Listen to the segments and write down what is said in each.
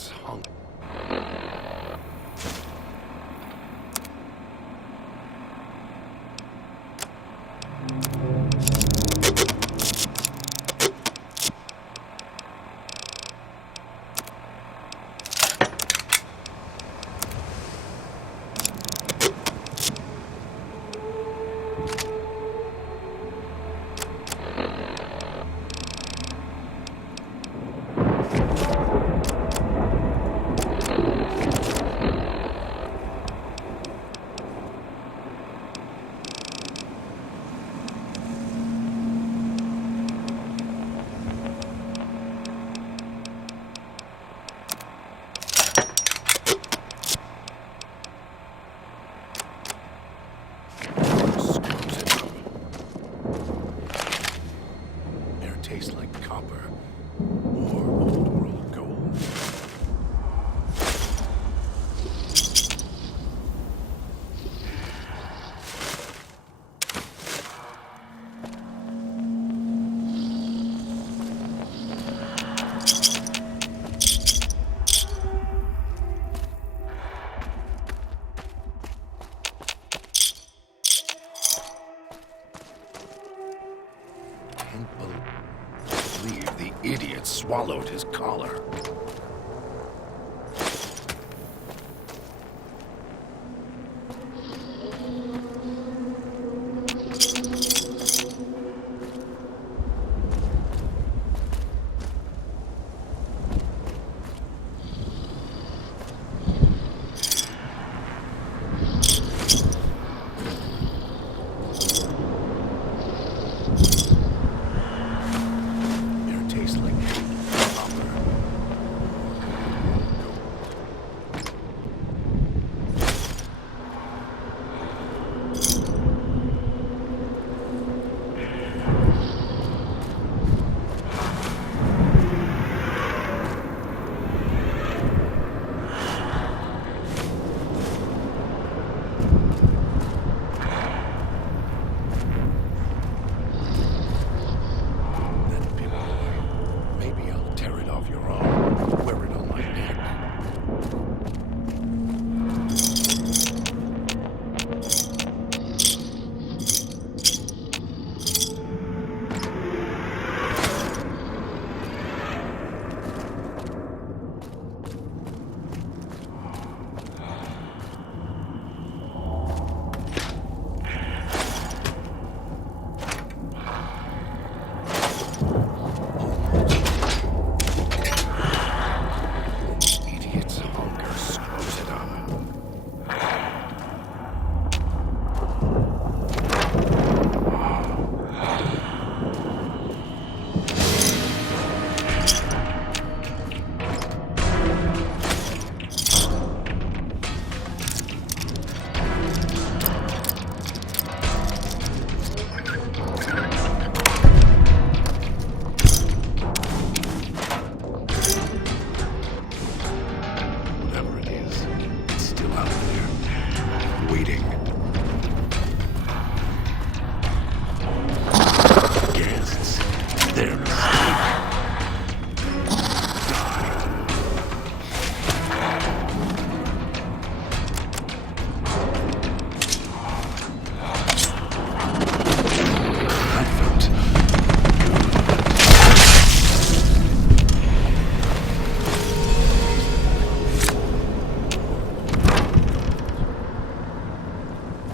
idiot's hung. Tastes like copper or old world gold. Can't believe the idiot swallowed his collar. Tastes like copper.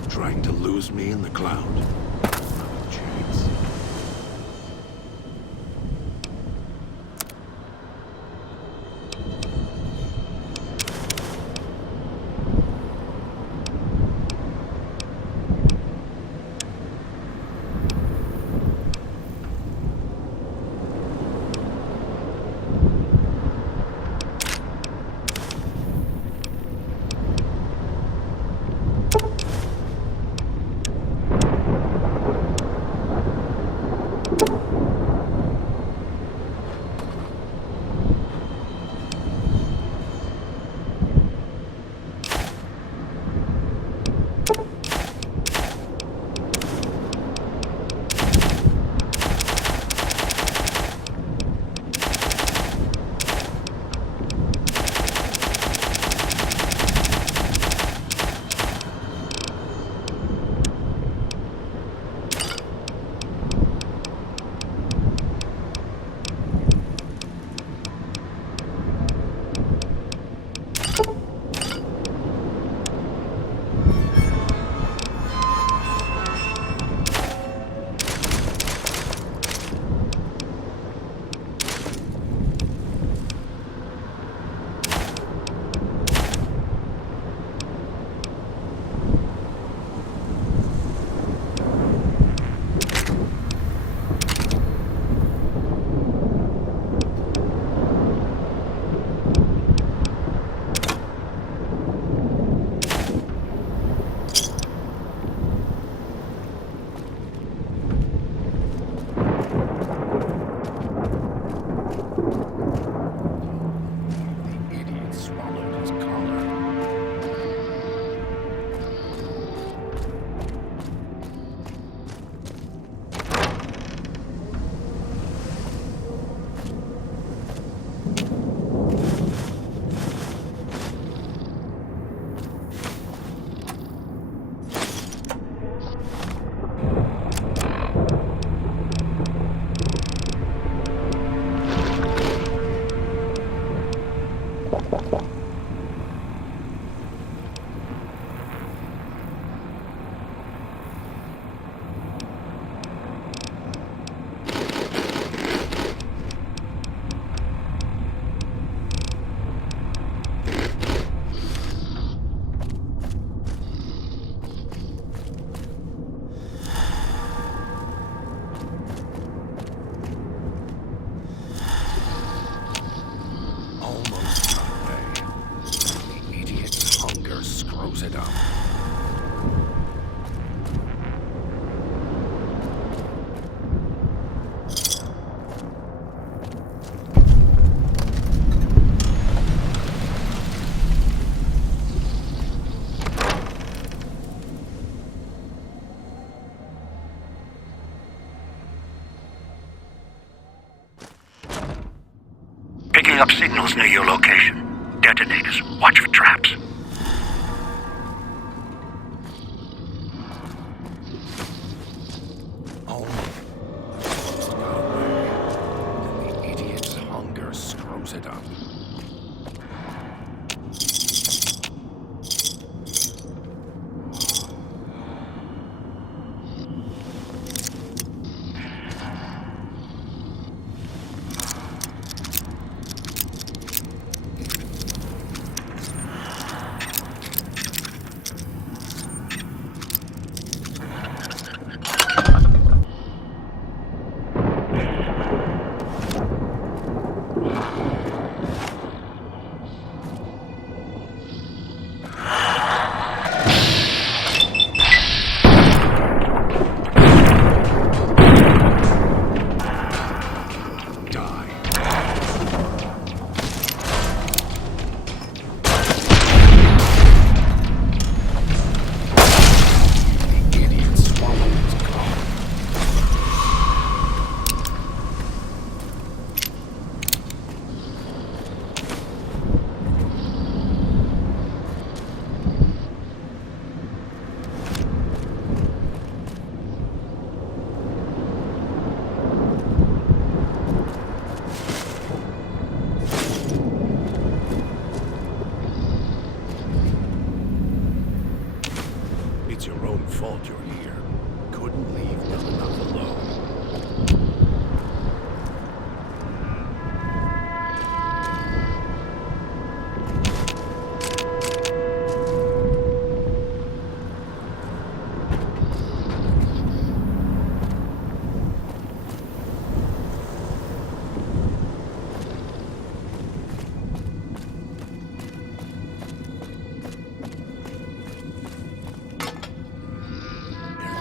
Trying to lose me in the cloud? Not a chance. Picking up signals near your location. Detonators. Watch for traps. Oh, almost got away. Then the idiot's hunger screws it up. It's your own fault you're here. Couldn't leave well enough alone.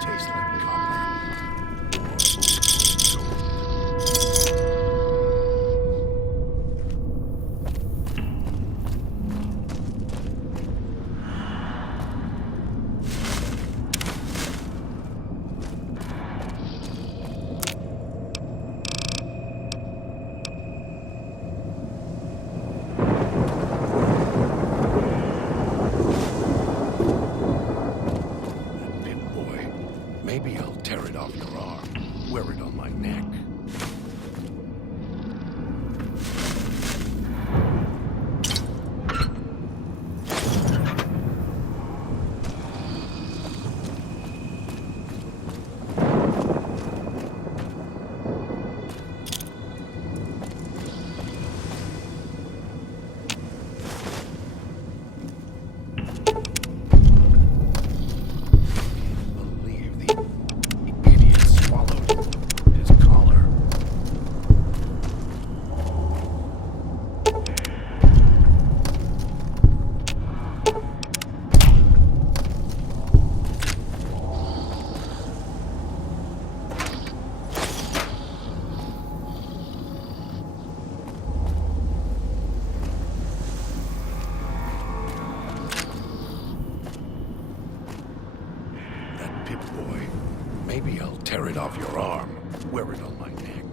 Tastes like copper. Maybe I'll tear it off your arm, wear it on my neck. Boy, maybe I'll tear it off your arm, wear it on my neck.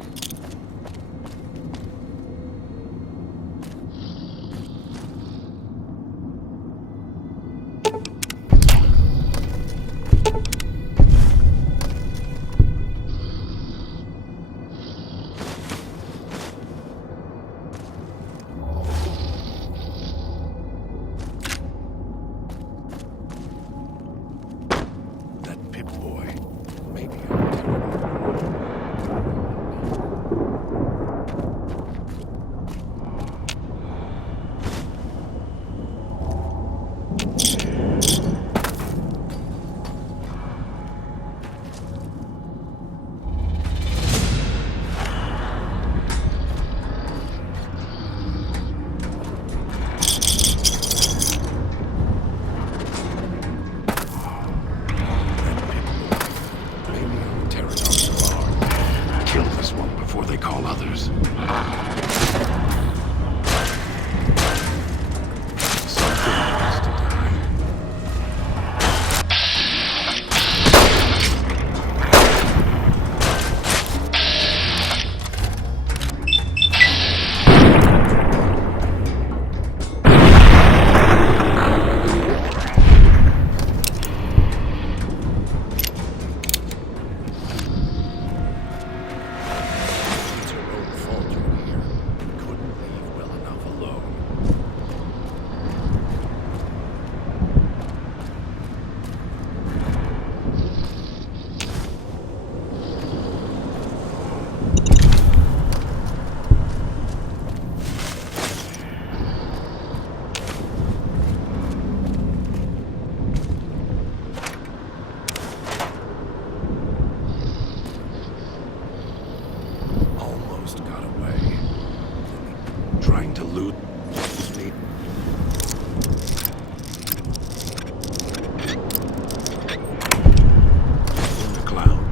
In the cloud?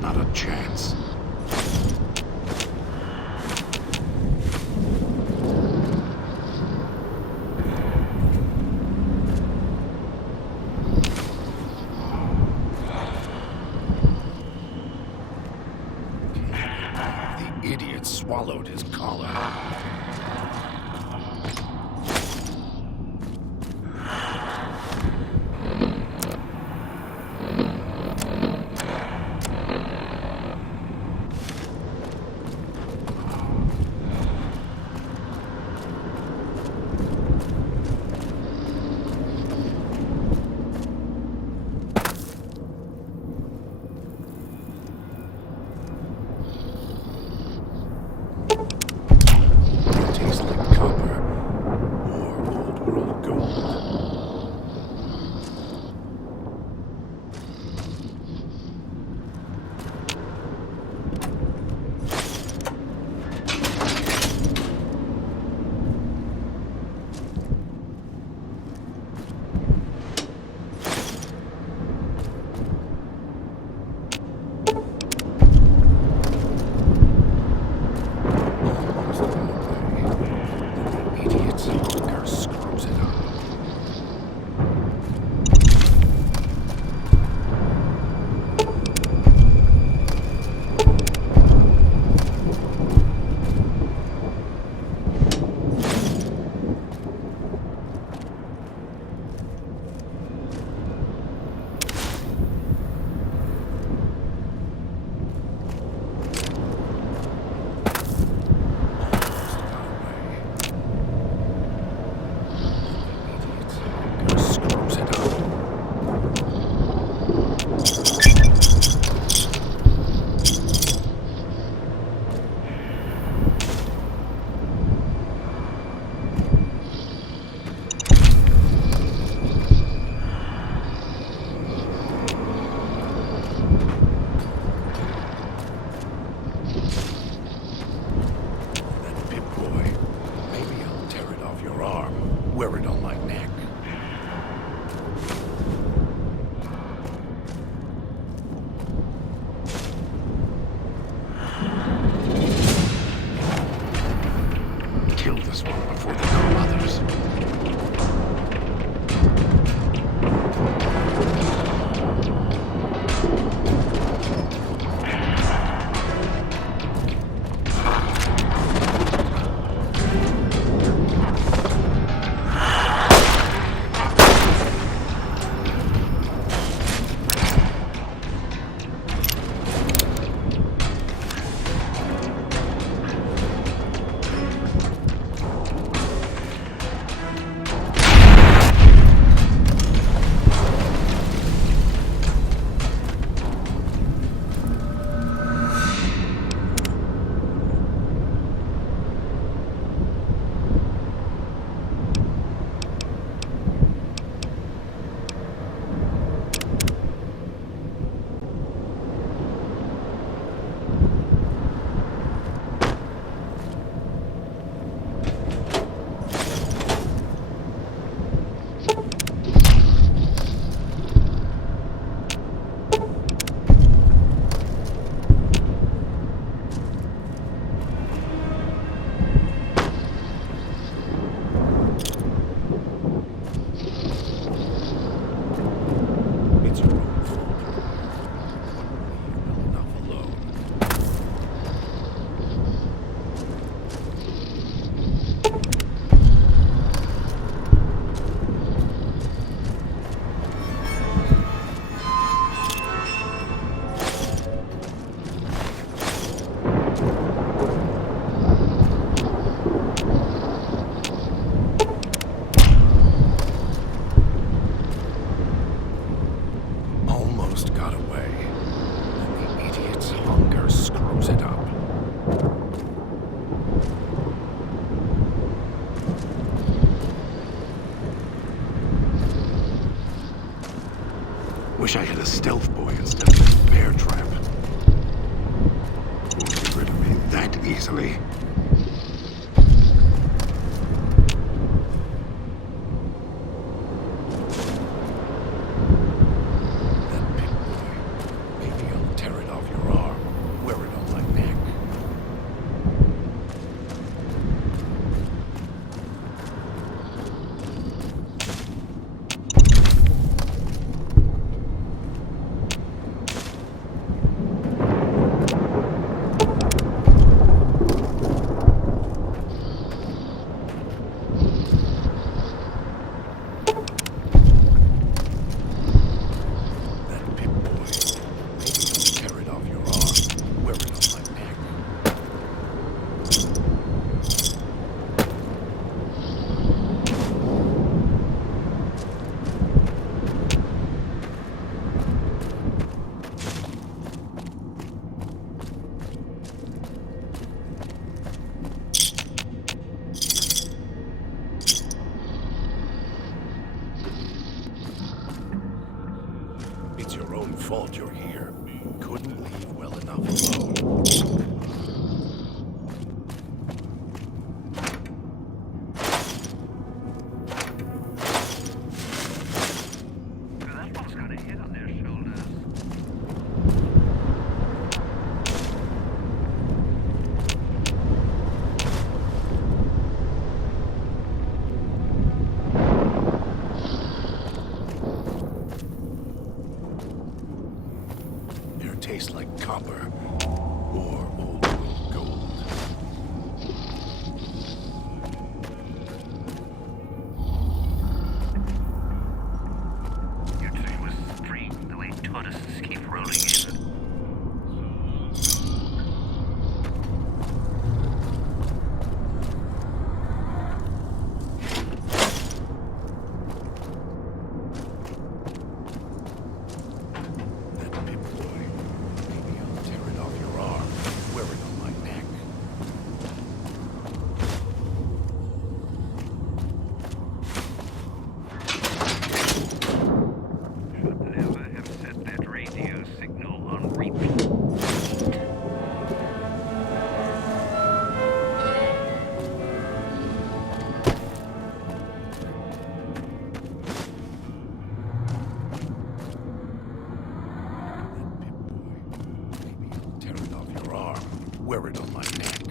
Not a chance. The idiot swallowed his collar. Tastes like copper or old world gold. Almost got away. The idiot's hunger screws it up. Screws it up. That big boy. Maybe I'll tear it off your arm. Wear it on my neck. Kill this one before there are others. It's a room full. Wouldn't leave well enough alone. Almost got away. And the idiot's hunger screws it up. Wish I had a stealth boy instead of this bear trap. Won't get rid of me that easily. fault you're here. Couldn't leave well enough alone. That one's got a head on their shoulders. Air tastes like copper or old world gold. Your train was strange the way tourists keep rolling in. That big boy. Maybe I'll tear it off your arm, wear it on my neck. Should never have set that radio signal on repeat. That big boy. Maybe I'll tear it off your arm, wear it on my neck.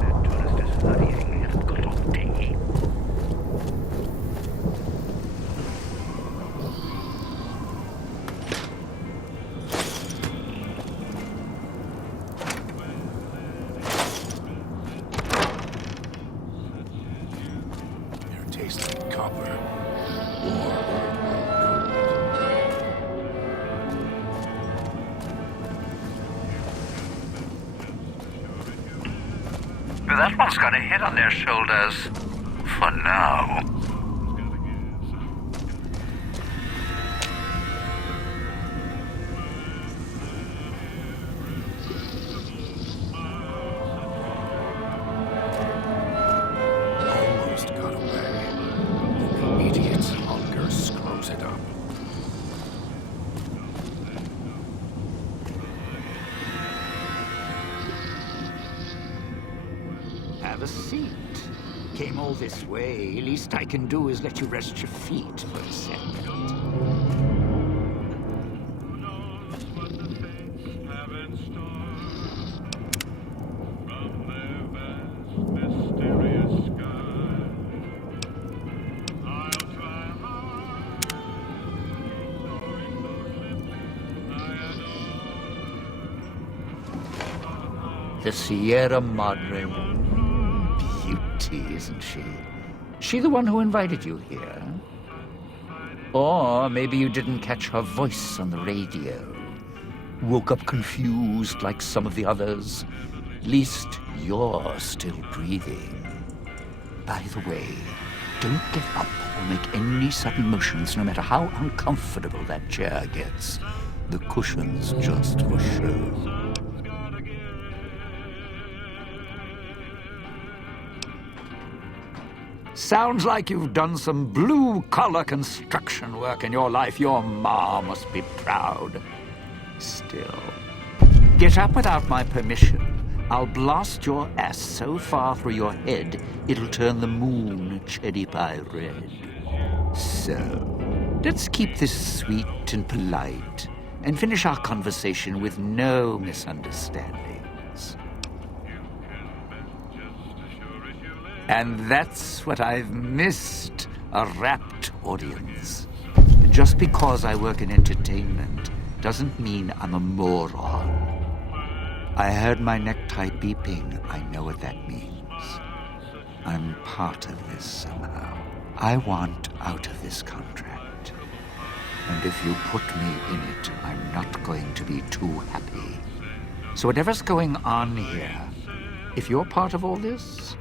That tourist is hurrying at a good old day. Air tastes like copper or old world gold. That one's got a head on their shoulders. For now. Almost got away. The idiot's hunger screws it up. Have a seat. Came all this way. Least I can do is let you rest your feet for a second. The Sierra Madre. Beauty, isn't she? She the one who invited you here? Or maybe you didn't catch her voice on the radio. Woke up confused like some of the others. Least you're still breathing. By the way, don't get up or make any sudden motions, no matter how uncomfortable that chair gets. The cushion's just for show. Sounds like you've done some blue-collar construction work in your life. Your ma must be proud. Still, get up without my permission. I'll blast your ass so far through your head, it'll turn the moon cherry pie red. So, let's keep this sweet and polite, and finish our conversation with no misunderstandings. And that's what I've missed, a rapt audience. Just because I work in entertainment doesn't mean I'm a moron. I heard my necktie beeping. I know what that means. I'm part of this somehow. I want out of this contract. And if you put me in it, I'm not going to be too happy. So whatever's going on here, if you're part of all this,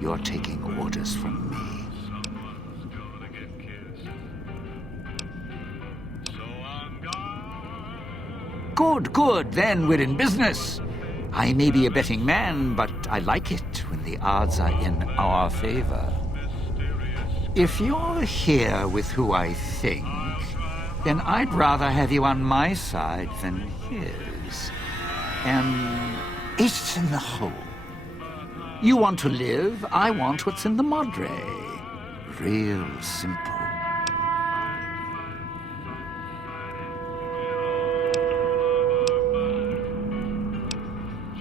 you're taking orders from me. Good, good. Then we're in business. I may be a betting man, but I like it when the odds are in our favor. If you're here with who I think, then I'd rather have you on my side than his. And it's in the hole. You want to live, I want what's in the madre. Real simple.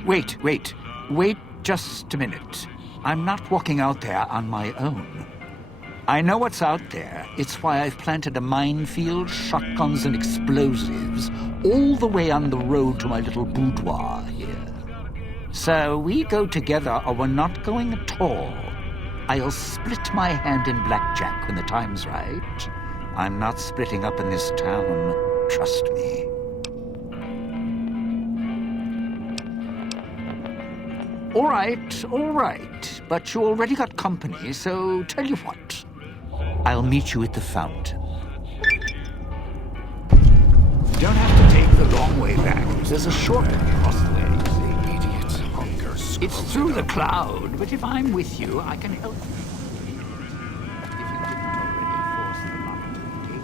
Wait just a minute. I'm not walking out there on my own. I know what's out there. It's why I've planted a minefield, shotguns and explosives all the way on the road to my little boudoir here. So we go together or we're not going at all. I'll split my hand in blackjack when the time's right. I'm not splitting up in this town, trust me. All right, but you already got company, so tell you what. I'll meet you at the fountain. Don't have to take the long way back. There's a shortcut across there, you see. The idiot's hunger It's scrotes through it the up. cloud, but if I'm with you, I can help you. If you didn't already force the lock to the gate.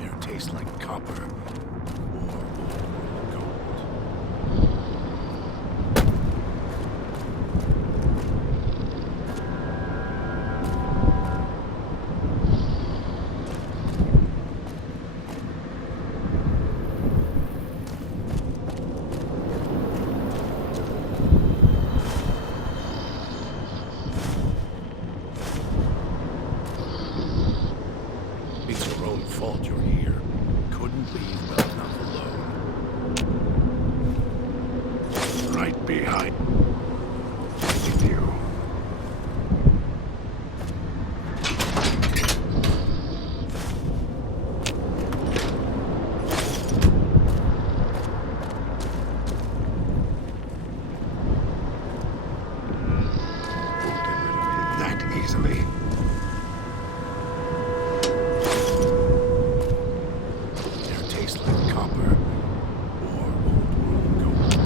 Air tastes like copper or gold. It's your own fault you're here. Couldn't leave well enough alone. Right behind you. Won't get rid of him that easily. Air tastes like copper or old gold.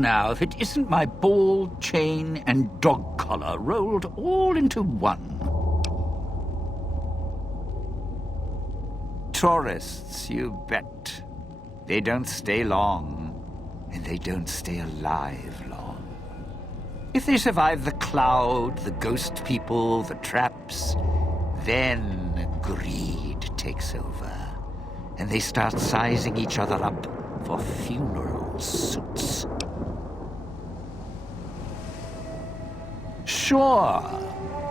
now if it isn't my ball, chain, and dog collar rolled all into one. Tourists, you bet. They don't stay long, and they don't stay alive long. If they survive the cloud, the ghost people, the traps, then greed takes over, and they start sizing each other up for funeral suits. Sure,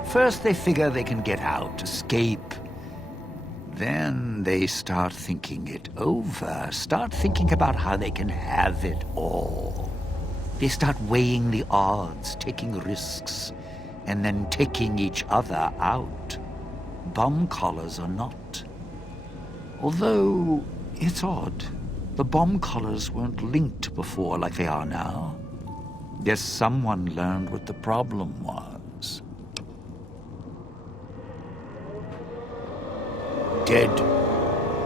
first they figure they can get out, escape. Then they start thinking it over, start thinking about how they can have it all. They start weighing the odds, taking risks, and then taking each other out. Bomb collars are not. Although, it's odd. The bomb collars weren't linked before like they are now. Guess someone learned what the problem was. Dead.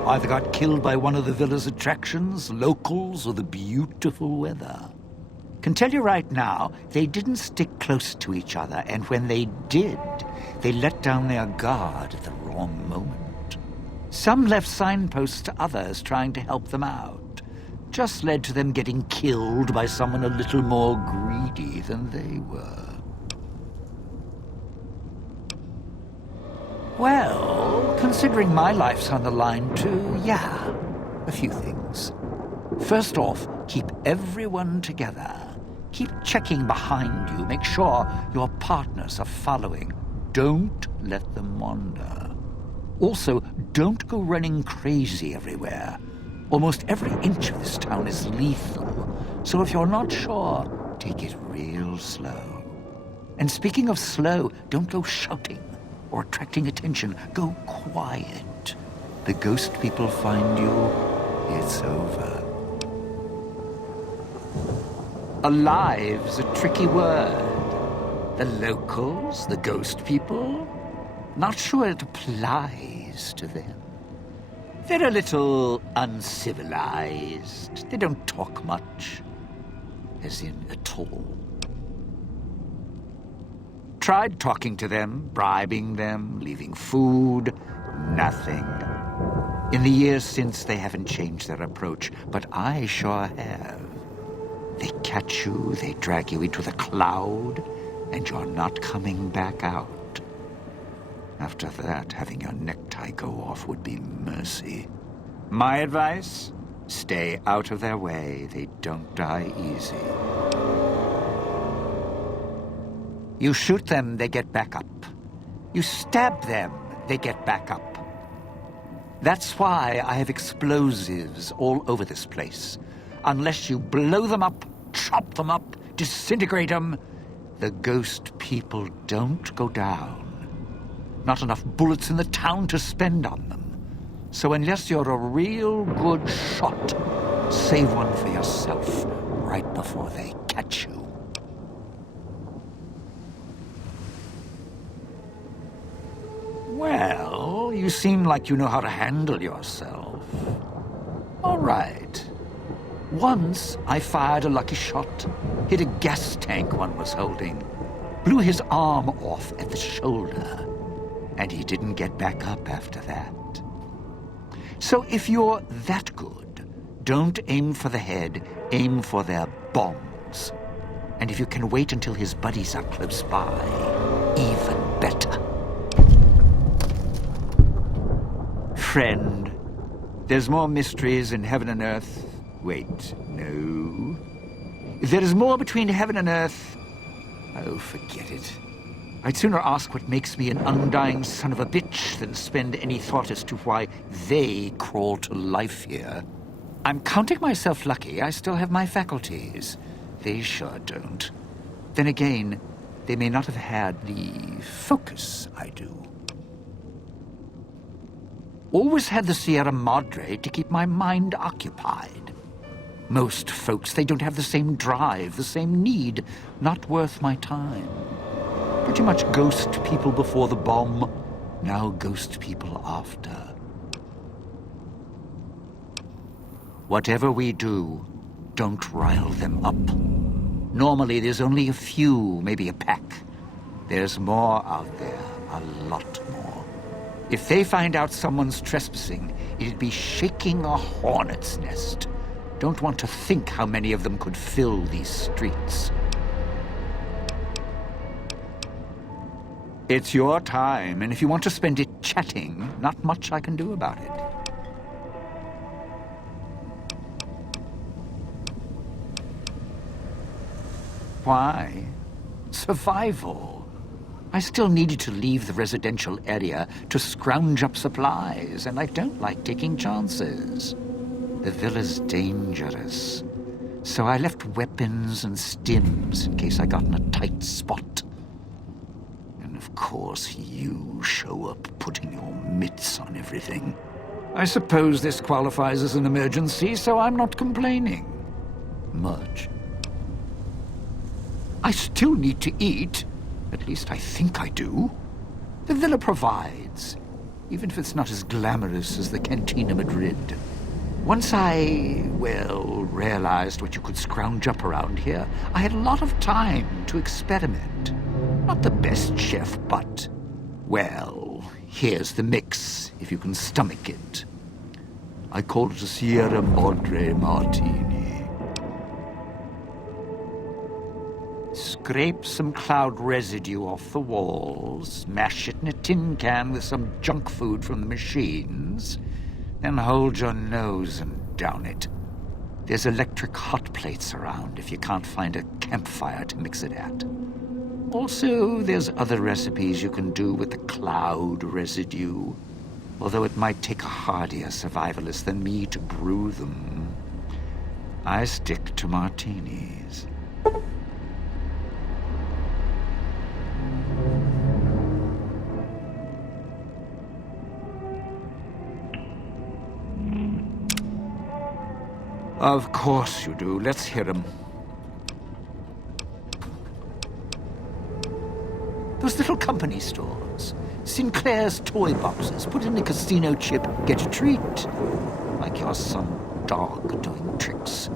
Either got killed by one of the villa's attractions, locals, or the beautiful weather. Can tell you right now, they didn't stick close to each other, and when they did, they let down their guard at the wrong moment. Some left signposts to others trying to help them out. Just led to them getting killed by someone a little more greedy than they were. Well, considering my life's on the line too, yeah, a few things. First off, keep everyone together. Keep checking behind you. Make sure your partners are following. Don't let them wander. Also, don't go running crazy everywhere. Almost every inch of this town is lethal. So if you're not sure, take it real slow. And speaking of slow, don't go shouting or attracting attention. Go quiet. The ghost people find you, it's over. Alive's a tricky word. The locals, the ghost people, not sure it applies to them. They're a little uncivilized. They don't talk much, as in at all. Tried talking to them, bribing them, leaving food, nothing. In the years since, they haven't changed their approach, but I sure have. They catch you, they drag you into the cloud, and you're not coming back out. After that, having your necktie go off would be mercy. My advice? Stay out of their way. They don't die easy. You shoot them, they get back up. You stab them, they get back up. That's why I have explosives all over this place. Unless you blow them up, chop them up, disintegrate them, the ghost people don't go down. Not enough bullets in the town to spend on them. So unless you're a real good shot, save one for yourself right before they catch you. Well, you seem like you know how to handle yourself. All right. Once, I fired a lucky shot, hit a gas tank one was holding, blew his arm off at the shoulder, and he didn't get back up after that. So if you're that good, don't aim for the head, aim for their bombs. And if you can wait until his buddies are close by, even better. Friend, there's more mysteries in heaven and earth. Wait, no. There is more between heaven and earth. Oh, forget it. I'd sooner ask what makes me an undying son of a bitch than spend any thought as to why they crawl to life here. I'm counting myself lucky I still have my faculties. They sure don't. Then again, they may not have had the focus I do. Always had the Sierra Madre to keep my mind occupied. Most folks, they don't have the same drive, the same need. Not worth my time. Pretty much ghost people before the bomb, now ghost people after. Whatever we do, don't rile them up. Normally, there's only a few, maybe a pack. There's more out there, a lot more. If they find out someone's trespassing, it'd be shaking a hornet's nest. Don't want to think how many of them could fill these streets. It's your time, and if you want to spend it chatting, not much I can do about it. Why? Survival. I still needed to leave the residential area to scrounge up supplies, and I don't like taking chances. The villa's dangerous, so I left weapons and stims in case I got in a tight spot. And of course, you show up putting your mitts on everything. I suppose this qualifies as an emergency, so I'm not complaining. Much. I still need to eat. At least I think I do. The villa provides, even if it's not as glamorous as the Cantina Madrid. Once I, well, realized what you could scrounge up around here, I had a lot of time to experiment. Not the best chef, but, well, here's the mix, if you can stomach it. I call it a Sierra Madre Martini. Scrape some cloud residue off the walls, mash it in a tin can with some junk food from the machines, then hold your nose and down it. There's electric hot plates around if you can't find a campfire to mix it at. Also, there's other recipes you can do with the cloud residue, although it might take a hardier survivalist than me to brew them. I stick to martinis. Of course you do. Let's hear them. Those little company stores. Sinclair's toy boxes. Put in a casino chip, get a treat. Like you're some dog doing tricks.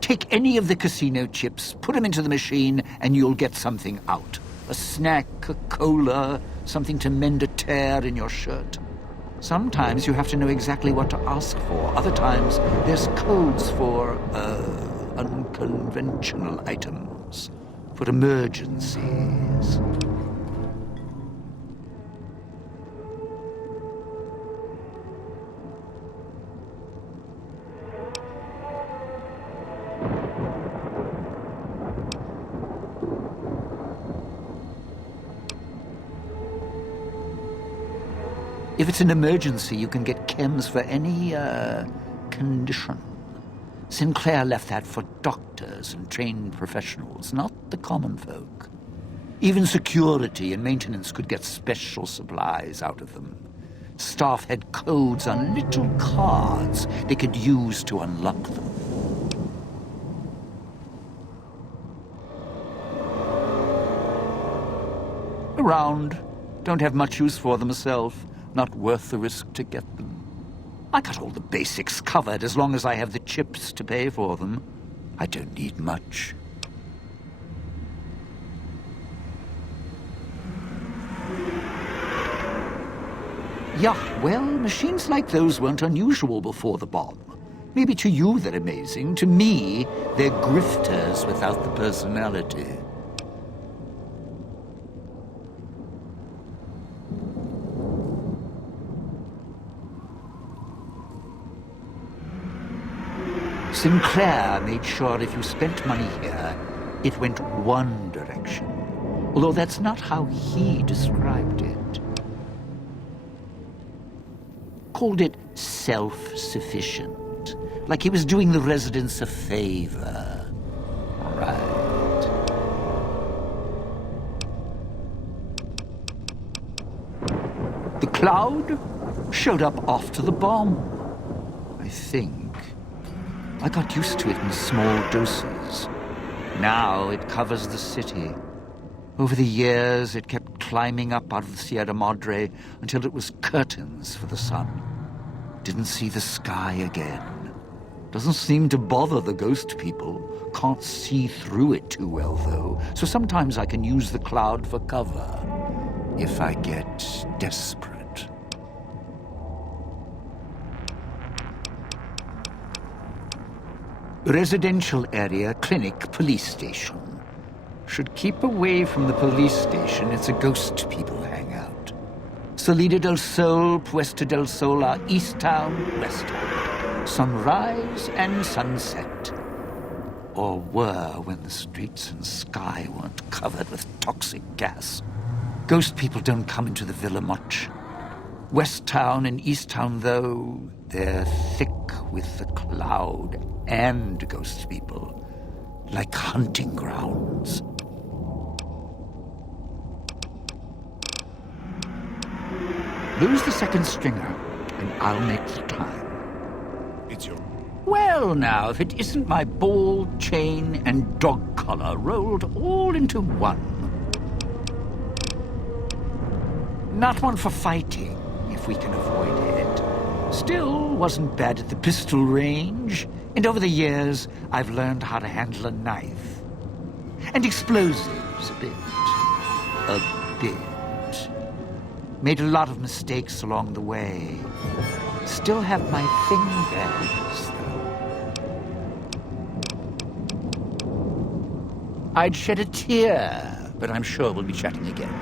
Take any of the casino chips, put them into the machine, and you'll get something out. A snack, a cola, something to mend a tear in your shirt. Sometimes you have to know exactly what to ask for. Other times, there's codes for, unconventional items. For emergencies. If it's an emergency, you can get chems for any, condition. Sinclair left that for doctors and trained professionals, not the common folk. Even security and maintenance could get special supplies out of them. Staff had codes on little cards they could use to unlock them. Around. Don't have much use for them myself. Not worth the risk to get them. I got all the basics covered as long as I have the chips to pay for them. I don't need much. Yeah, well, machines like those weren't unusual before the bomb. Maybe to you they're amazing. To me, they're grifters without the personality. Sinclair made sure if you spent money here, it went one direction. Although that's not how he described it. Called it self-sufficient. Like he was doing the residents a favor. Right. The cloud showed up after the bomb, I think. I got used to it in small doses. Now it covers the city. Over the years, it kept climbing up out of the Sierra Madre until it was curtains for the sun. Didn't see the sky again. Doesn't seem to bother the ghost people. Can't see through it too well, though, so sometimes I can use the cloud for cover, if I get desperate. Residential area, clinic, police station. Should keep away from the police station. It's a ghost people hangout. Salida del Sol, Puesta del Sol are East Town, West Town. Sunrise and sunset. Or were when the streets and sky weren't covered with toxic gas. Ghost people don't come into the villa much. West Town and East Town, though, they're thick with the cloud and ghost people, like hunting grounds. Lose the second stringer, and I'll make the time. It's your... Well, now, if it isn't my ball, chain, and dog collar rolled all into one. Not one for fighting, if we can avoid it. Still, wasn't bad at the pistol range, and over the years, I've learned how to handle a knife. And explosives, a bit. A bit. Made a lot of mistakes along the way. Still have my fingers, though. I'd shed a tear, but I'm sure we'll be chatting again.